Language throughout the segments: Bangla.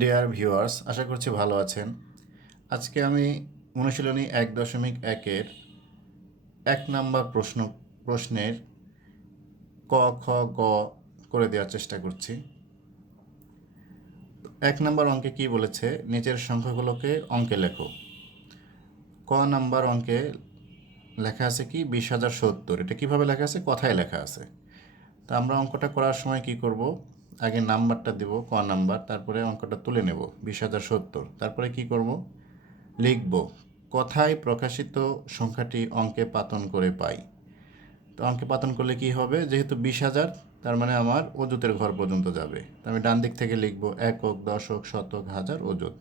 ডিয়ার ভিউয়ার্স, আশা করছি ভালো আছেন। আজকে আমি অনুশীলনী 1.1-এর 1 নম্বর প্রশ্নের ক, খ, গ করে দেওয়ার চেষ্টা করছি। 1 নম্বর অঙ্কে কি বলেছে, নিচের সংখ্যাগুলোকে অঙ্কে লেখো। ক নাম্বার অঙ্কে লেখা আছে কি 20,070। এটা কিভাবে লেখা আছে? কথায় লেখা আছে। তো আমরা অঙ্কটা করার সময় কি করব, আগে নাম্বারটা দেব ক নাম্বার, তারপরে অঙ্কটা তুলে নেব 20,070। তারপরে কি করব, লিখব কথায় প্রকাশিত সংখ্যাটি অঙ্কে পাতন করে পাই। তো অঙ্কে পাতন করলে কি হবে, যেহেতু 20,000 তার মানে আমার অযুতের ঘর পর্যন্ত যাবে। তো আমি ডান দিক থেকে লিখব একক, দশক, শতক, হাজার, অযুত,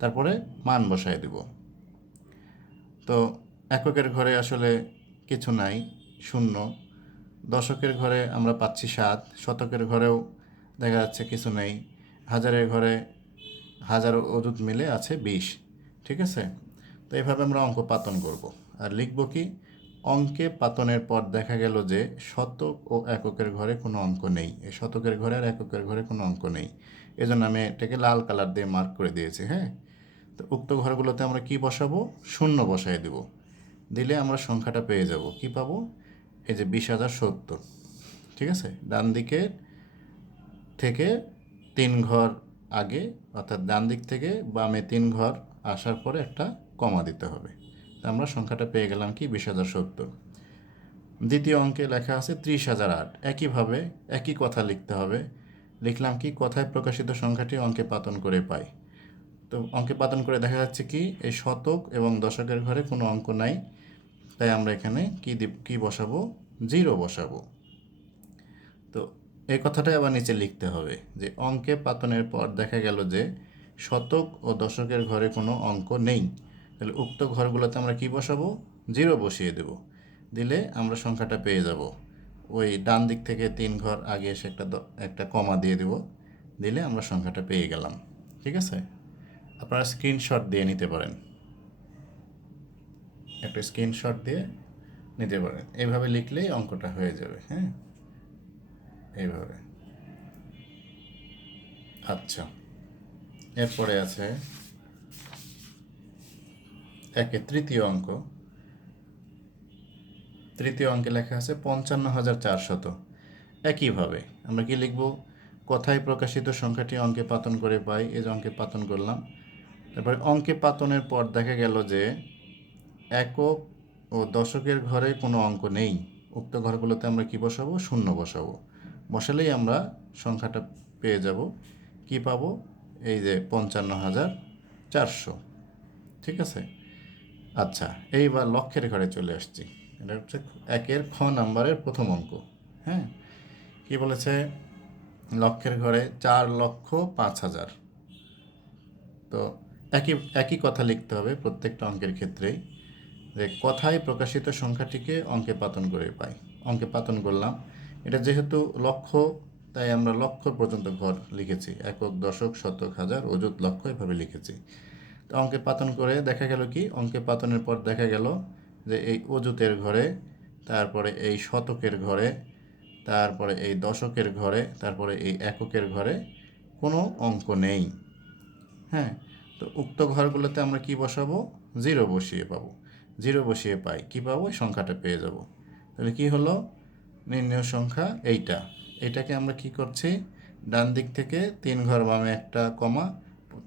তারপরে মান বসায় দেব। তো এককের ঘরে আসলে কিছু নাই, শূন্য। দশকের ঘরে আমরা পাচ্ছি 7, শতকের ঘরেও দেখা যাচ্ছে কিছু নেই, হাজারের ঘরে হাজার অযুত মিলে আছে 20। ঠিক আছে? তো এইভাবে আমরা অঙ্ক পাতন করব। আর লিখব কি, অঙ্কে পাতনের পর দেখা গেল যে শতক ও এককের ঘরে কোনো অঙ্ক নেই। এই শতকের ঘরে আর এককের ঘরে কোনো অঙ্ক নেই, এজন্য আমি এটাকে লাল কালার দিয়ে মার্ক করে দিয়েছি। হ্যাঁ, তো উক্ত ঘরগুলোতে আমরা কি বসাবো, শূন্য বসাই দেব। দিলে আমরা সংখ্যাটা পেয়ে যাব। কি পাবো, এই যে 20,070। ঠিক আছে, ডান দিকে থেকে 3 ঘর আগে, অর্থাৎ ডান দিক থেকে বামে 3 ঘর আসার পরে একটা কমা দিতে হবে। তা আমরা সংখ্যাটা পেয়ে গেলাম কি 20,070। দ্বিতীয় অঙ্কে লেখা আছে 30,008। একইভাবে একই কথা লিখতে হবে। লিখলাম কি, কথায় প্রকাশিত সংখ্যাটি অঙ্কে পাতন করে পাই। তো অঙ্কে পাতন করে দেখা যাচ্ছে কি, এই শতক এবং দশকের ঘরে কোনো অঙ্ক নাই, তাই আমরা এখানে কি বসাবো, 0 বসাবো। তো এই কথাটাই আবার নিচে লিখতে হবে যে অঙ্কে পাতনের পর দেখা গেল যে শতক ও দশকের ঘরে কোনো অঙ্ক নেই। তাহলে উক্ত ঘরগুলোতে আমরা কি বসাবো, 0 বসিয়ে দেব। দিলে আমরা সংখ্যাটা পেয়ে যাব। ওই ডান দিক থেকে 3 ঘর আগে এসে একটা কমা দিয়ে দেব। দিলে আমরা সংখ্যাটা পেয়ে গেলাম। ঠিক আছে? আপনারা স্ক্রিনশট দিয়ে নিতে পারেন, একটা স্ক্রিনশট দিয়ে নিতে পারেন। এইভাবে লিখলেই অঙ্কটা হয়ে যাবে। হ্যাঁ, এইভাবে। আচ্ছা, এরপরে আছে তৃতীয় অঙ্ক। তৃতীয় অঙ্কে লেখা আছে 55,400। একইভাবে আমরা কি লিখব, কথায় প্রকাশিত সংখ্যাটি অঙ্কে পাতন করে পাই। এই যে অঙ্কে পাতন করলাম। তারপরে অঙ্কে পাতনের পর দেখা গেল যে একক ও দশকের ঘরে কোনো অঙ্ক নেই। উক্ত ঘরগুলোতে আমরা কি বসাবো, শূন্য বসাবো। বসালেই আমরা সংখ্যাটা পেয়ে যাব। কি পাবো, এই যে 55,400। ঠিক আছে? আচ্ছা, এইবার লক্ষের ঘরে চলে আসছি। এটা হচ্ছে 1-এর খ নাম্বারের প্রথম অঙ্ক। হ্যাঁ, কি বলেছে, লক্ষের ঘরে 4,05,000। তো একই একই কথা লিখতে হবে প্রত্যেকটা অঙ্কের ক্ষেত্রেই, যে কথায় প্রকাশিত সংখ্যাটিকে অঙ্কে পাতন করে পাই। অঙ্কে পাতন করলাম, এটা যেহেতু লক্ষ, তাই আমরা লক্ষ পর্যন্ত ঘর লিখেছি। একক, দশক, শতক, হাজার, অযুত, লক্ষ, এভাবে লিখেছি। তো অঙ্কে পাতন করে দেখা গেল কি, অঙ্কে পাতনের পর দেখা গেল যে এই অযুতের ঘরে, তারপরে এই শতকের ঘরে, তারপরে এই দশকের ঘরে, তারপরে এই এককের ঘরে কোনো অঙ্ক নেই। হ্যাঁ, তো উক্ত ঘরগুলোতে আমরা কি বসাবো, 0 বসিয়ে পাবো। 0 বসিয়ে পাই, কি পাবো, সংখ্যাটা পেয়ে যাব। তাহলে কি হলো, নির্ণয় সংখ্যা এইটা। এটাকে আমরা কি করছি, ডান দিক থেকে 3 ঘর বামে একটা কমা,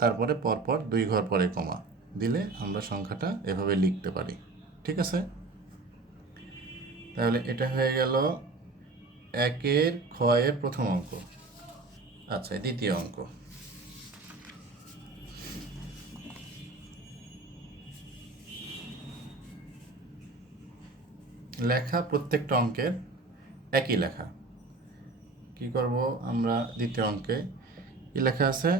তারপরে পরপর 2 ঘর পরে কমা দিলে আমরা সংখ্যাটা এভাবে লিখতে পারি। ঠিক আছে? তাহলে এটা হয়ে গেল 1-এর খ-এর প্রথম অঙ্ক। আচ্ছা, দ্বিতীয় অঙ্ক। লেখা প্রত্যেকটা অঙ্কের একই লেখা। কি করব আমরা দ্বিতীয় অঙ্কে, কি লেখা আছে,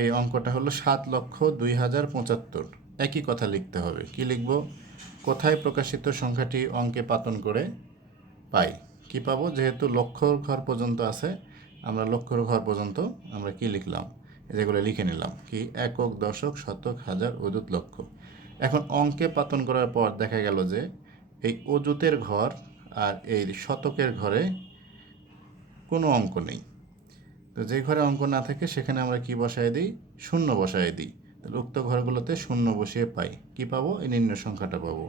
এই অঙ্কটা হলো 7,02,075। একই কথা লিখতে হবে। কি লিখব, কোথায় প্রকাশিত সংখ্যাটি অঙ্কে পাতন করে পাই। কি পাবো, যেহেতু লক্ষর ঘর পর্যন্ত আছে, আমরা লক্ষর ঘর পর্যন্ত আমরা কি লিখলাম, যেগুলো লিখে নিলাম, কি একক, দশক, শতক, হাজার, অযুত, লক্ষ। এখন অঙ্কে পাতন করার পর দেখা গেল যে এই অযুতের ঘর আর এই শতকের ঘরে কোনো অঙ্ক নেই। তো যে ঘরে অঙ্ক না থাকে সেখানে আমরা কি বসায় দিই? শূন্য বসায় দিই। তাহলে উক্ত ঘরগুলোতে শূন্য বসিয়ে পাই কি পাবো? এই নির্ণয় সংখ্যাটা পাবো।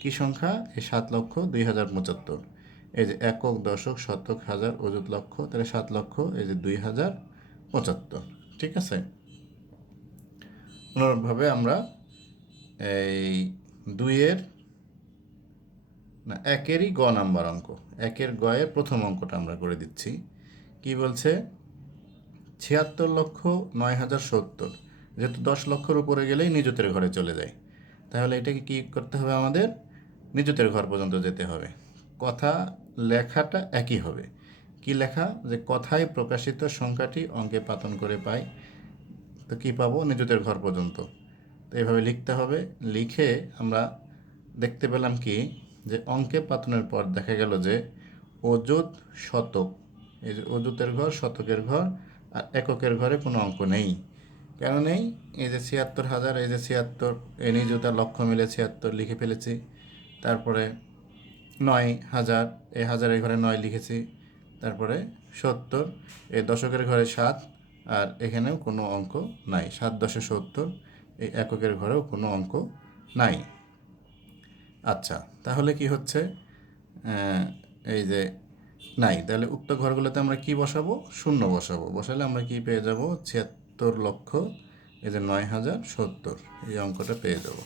কি সংখ্যা? এই 7,02,075। এই যে একক, দশক, শতক, হাজার, অযুত, লক্ষ, তাহলে 7,00,000, এই যে 2,075। ঠিক আছে। অনুরূপভাবে আমরা এই দুইয়ের না একেরই গ নাম্বার অঙ্ক, একের গয়ের প্রথম অঙ্কটা আমরা করে দিচ্ছি। কি বলছে? 76,09,070, যেহেতু 10 লক্ষের উপরে গেলেই নিযুতের ঘরে চলে যায়, তাহলে এটাকে কি করতে হবে? আমাদের নিযুতের ঘর পর্যন্ত যেতে হবে। কথা লেখাটা একই হবে। কি লেখা? যে কথায় প্রকাশিত সংখ্যাটি অঙ্কে পাতন করে পাই। তো কী পাবো? নিযুতের ঘর পর্যন্ত। তো এইভাবে লিখতে হবে। লিখে আমরা দেখতে পেলাম কি, যে অঙ্কে পাতনের পর দেখা গেল যে অযুত, শতক, এই যে অযুতের ঘর, শতকের ঘর আর এককের ঘরে কোনো অঙ্ক নেই। কেন নেই? এই যে 76,000, এই যে 76, এই নিযুত আর লক্ষ মিলে 76 লিখে ফেলেছি। তারপরে 9,000, এই হাজারের ঘরে 9 লিখেছি। তারপরে 70, এই দশকের ঘরে 7, আর এখানেও কোনো অঙ্ক নাই। 7 10 70, এই এককের ঘরেও কোনো অঙ্ক নাই। আচ্ছা, তাহলে কি হচ্ছে? এই যে নাই, তাহলে উক্ত ঘরগুলোতে আমরা কি বসাবো? শূন্য বসাবো। বসালে আমরা কি পেয়ে যাব? 76,00,000, এই যে 9,070, এই অঙ্কটা পেয়ে যাব।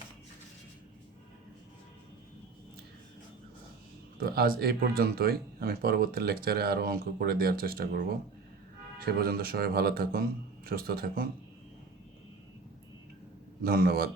তো আজ এই পর্যন্তই। আমি পরবর্তী লেকচারে আরও অঙ্ক করে দেওয়ার চেষ্টা করব। সে পর্যন্ত সবাই ভালো থাকুন, সুস্থ থাকুন। ধন্যবাদ।